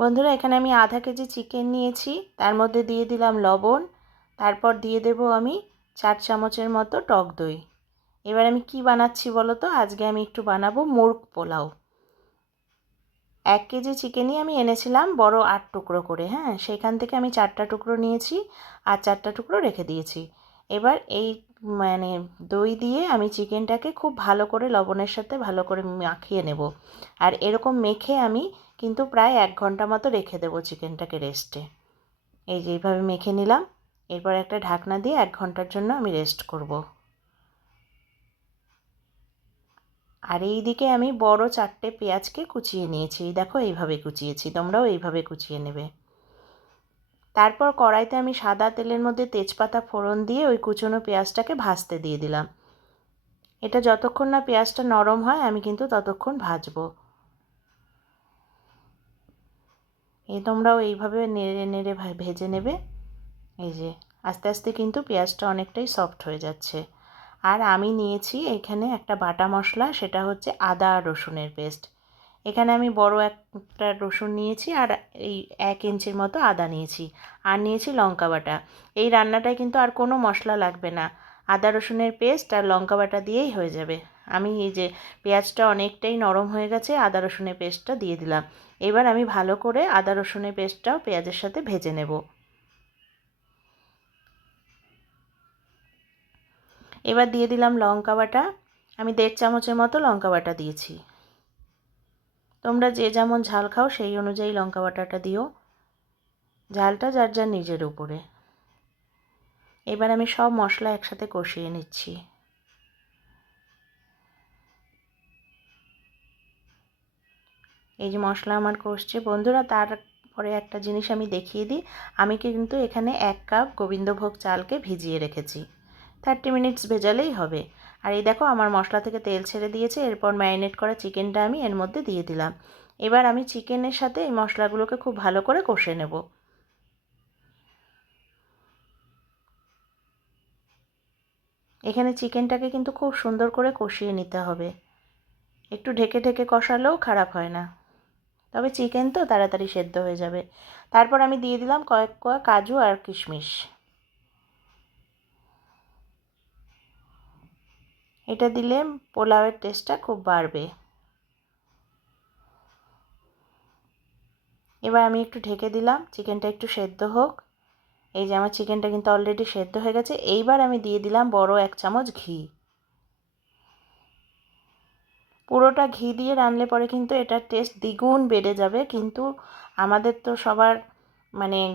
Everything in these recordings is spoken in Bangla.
বন্ধুরা, এখানে আমি আধা কেজি চিকেন নিয়েছি, তার মধ্যে দিয়ে দিলাম লবণ, তারপর দিয়ে দেব আমি 4 চামচের মতো টক দই। এবার আমি কি বানাচ্ছি বলো তো? আজকে আমি একটু বানাবো মুর্গ পোলাও। 1 কেজি চিকেনই আমি এনেছিলাম বড় 8 টুকরো করে, হ্যাঁ, সেখান থেকে আমি 4টা টুকরো নিয়েছি আর 4টা টুকরো রেখে দিয়েছি। এবার এই দই দিয়ে আমি চিকেনটাকে খুব ভালো করে লবণের সাথে ভালো করে মাখিয়ে নেব। আর এরকম মেখে আমি কিন্তু প্রায় 1 ঘন্টা মতো রেখে দেবো চিকেনটাকে রেস্টে। এই যে এইভাবে মেখে নিলাম। এরপর একটা ঢাকনা দিয়ে 1 ঘন্টার জন্য আমি রেস্ট করব। আর এই দিকে আমি বড় 4টে পেঁয়াজকে কুচিয়ে নিয়েছি। দেখো এইভাবে কুচিয়েছি, তোমরাও এইভাবে কুচিয়ে নেবে। তারপর কড়াইতে আমি সাদা তেলের মধ্যে তেজপাতা ফোড়ন দিয়ে ওই কুচনো পেঁয়াজটাকে ভাজতে দিয়ে দিলাম। এটা যতক্ষণ না পেঁয়াজটা নরম হয় আমি কিন্তু ততক্ষণ ভাজবো। তোমরাও এইভাবে নেড়ে নেড়ে ভেজে নেবে। এই যে আস্তে আস্তে কিন্তু পেঁয়াজটা অনেকটাই সফট হয়ে যাচ্ছে। আর আমি নিয়েছি এখানে একটা বাটা মশলা, সেটা হচ্ছে আদা আর রসুনের পেস্ট। এখানে আমি বড় একটা রসুন নিয়েছি আর এই 1 ইঞ্চির মতো আদা নিয়েছি, আর নিয়েছি লঙ্কা বাটা। এই রান্নাটায় কিন্তু আর কোনো মশলা লাগবে না, আদা রসুনের পেস্ট আর লঙ্কা বাটা দিয়েই হয়ে যাবে। আমি এই যে পেঁয়াজটা অনেকটাই নরম হয়ে গেছে, আদা রসুনের পেস্টটা দিয়ে দিলাম। এবার আমি ভালো করে আদা রসুনের পেস্টটাও পেঁয়াজের সাথে ভেজে নেব। এবার দিয়ে দিলাম লঙ্কা বাটা। আমি 1.5 চামচের মতো লঙ্কা বাটা দিয়েছি। তোমরা যে যেমন ঝাল খাও সেই অনুযায়ী লঙ্কা বাটাটা দিও, ঝালটা যার যার নিজের উপরে। এবার আমি সব মশলা একসাথে কষিয়ে নিচ্ছি। এই যে মশলা আমার কষছে বন্ধুরা। তারপরে একটা জিনিস আমি দেখিয়ে দিই, আমি কিন্তু এখানে 1 কাপ গোবিন্দভোগ চালকে ভিজিয়ে রেখেছি। 30 মিনিটস ভেজালেই হবে। আর এই দেখো আমার মশলা থেকে তেল ছেড়ে দিয়েছে। এরপর ম্যারিনেট করা চিকেনটা আমি এর মধ্যে দিয়ে দিলাম। এবার আমি চিকেনের সাথে এই মশলাগুলোকে খুব ভালো করে কষে নেব। এখানে চিকেনটাকে কিন্তু খুব সুন্দর করে কষিয়ে নিতে হবে। একটু ঢেকে ঢেকে কষালেও খারাপ হয় না, তবে চিকেন তো তাড়াতাড়ি সেদ্ধ হয়ে যাবে। তারপর আমি দিয়ে দিলাম কয়েক কোয়া কাজু আর কিশমিশ। এটা দিলে পোলাওয়ের টেস্টটা খুব বাড়বে। এবার আমি একটু ঢেকে দিলাম, চিকেনটা একটু সেদ্ধ হোক। এই যে আমার চিকেনটা কিন্তু অলরেডি সেদ্ধ হয়ে গেছে। এইবার আমি দিয়ে দিলাম বড় 1 চামচ ঘি। পুরোটা ঘি দিয়ে রান্নলে পরে কিন্তু এটার টেস্ট দ্বিগুণ বেড়ে যাবে, কিন্তু আমাদের তো সবার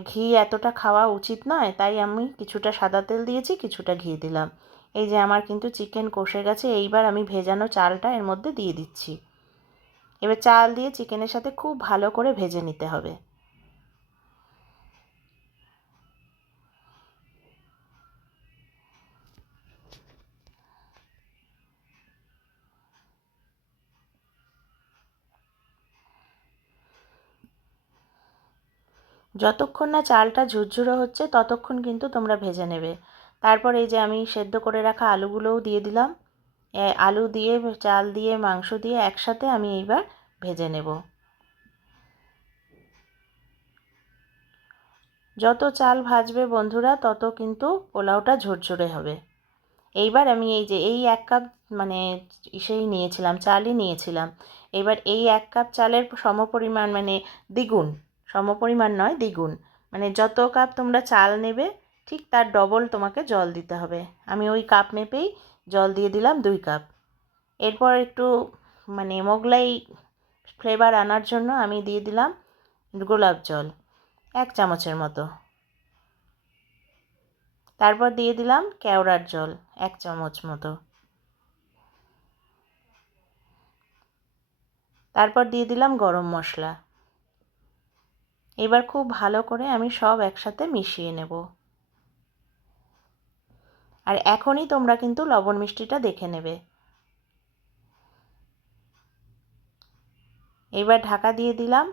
ঘি এতটা খাওয়া উচিত নয়, তাই আমি কিছুটা সাদা তেল দিয়েছি, কিছুটা ঘি দিলাম। এই যে আমার কিন্তু চিকেন কষে গেছে। এইবার আমি ভেজানো চালটা এর মধ্যে দিয়ে দিচ্ছি। এবার চাল দিয়ে চিকেনের সাথে খুব ভালো করে ভেজে নিতে হবে। যতক্ষণ না চালটা ঝুরঝুরে হচ্ছে ততক্ষণ কিন্তু তোমরা ভেজে নেবে। তারপর এই যে আমি সেদ্ধ করে রাখা আলুগুলোও দিয়ে দিলাম। আলু দিয়ে চাল দিয়ে মাংস দিয়ে একসাথে আমি এইবার ভেজে নেব। যত চাল ভাজবে বন্ধুরা তত কিন্তু পোলাওটা ঝরঝরে হবে। এইবার আমি এই যে এই 1 কাপ নিয়েছিলাম, চালই নিয়েছিলাম। এবার এই 1 কাপ চালের সমপরিমাণ দ্বিগুণ, সমপরিমাণ নয় দ্বিগুণ, যত কাপ তোমরা চাল নেবে ঠিক তার ডবল তোমাকে জল দিতে হবে। আমি ওই কাপ মেপেই জল দিয়ে দিলাম 2 কাপ। এরপর একটু মোগলাই ফ্লেভার আনার জন্য আমি দিয়ে দিলাম গোলাপ জল 1 চামচের মতো। তারপর দিয়ে দিলাম কেওড়ার জল 1 চামচ মতো। তারপর দিয়ে দিলাম গরম মশলা। এবার খুব ভালো করে আমি সব একসাথে মিশিয়ে নেব। আর এখনই তোমরা কিন্তু লবণ মিষ্টিটা দেখে নেবে। এবার ঢাকা দিয়ে দিলাম,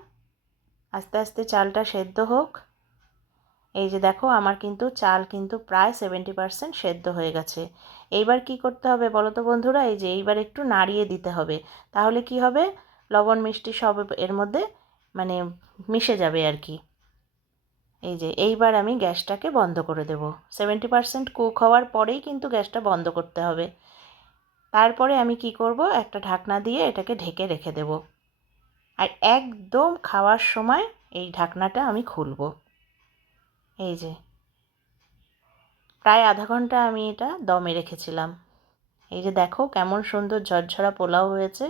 আস্তে আস্তে চালটা সেদ্ধ হোক। এই যে দেখো আমার কিন্তু চাল কিন্তু প্রায় 70% সেদ্ধ হয়ে গেছে। এইবার কি করতে হবে বলো তো বন্ধুরা? এইবার একটু নাড়িয়ে দিতে হবে। তাহলে কি হবে, লবণ মিষ্টি সব এর মধ্যে মানে মিশে যাবে আর কি। এই যে এইবার আমি গ্যাসটাকে বন্ধ করে দেব। 70% কুক হওয়ার পরেই কিন্তু গ্যাসটা বন্ধ করতে হবে। তারপরে আমি কি করব, একটা ঢাকনা দিয়ে এটাকে ঢেকে রেখে দেব। আর একদম খাওয়ার সময় এই ঢাকনাটা আমি খুলব। এই যে প্রায় আধা ঘন্টা আমি এটা দমে রেখেছিলাম। এই যে দেখো কেমন সুন্দর ঝরঝরা পোলাও হয়েছে।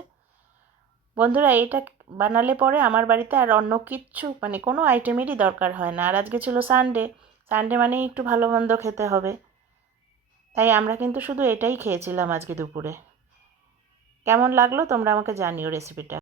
বন্ধুরা এটা বানালে পরে আমার বাড়িতে আর অন্য কিচ্ছু মানে কোনো আইটেমেরই দরকার হয় না। আর আজকে ছিল সানডে, সানডে মানেই একটু ভালো মন্দ খেতে হবে, তাই আমরা কিন্তু শুধু এটাই খেয়েছিলাম আজকে দুপুরে। কেমন লাগলো তোমরা আমাকে জানিও রেসিপিটা।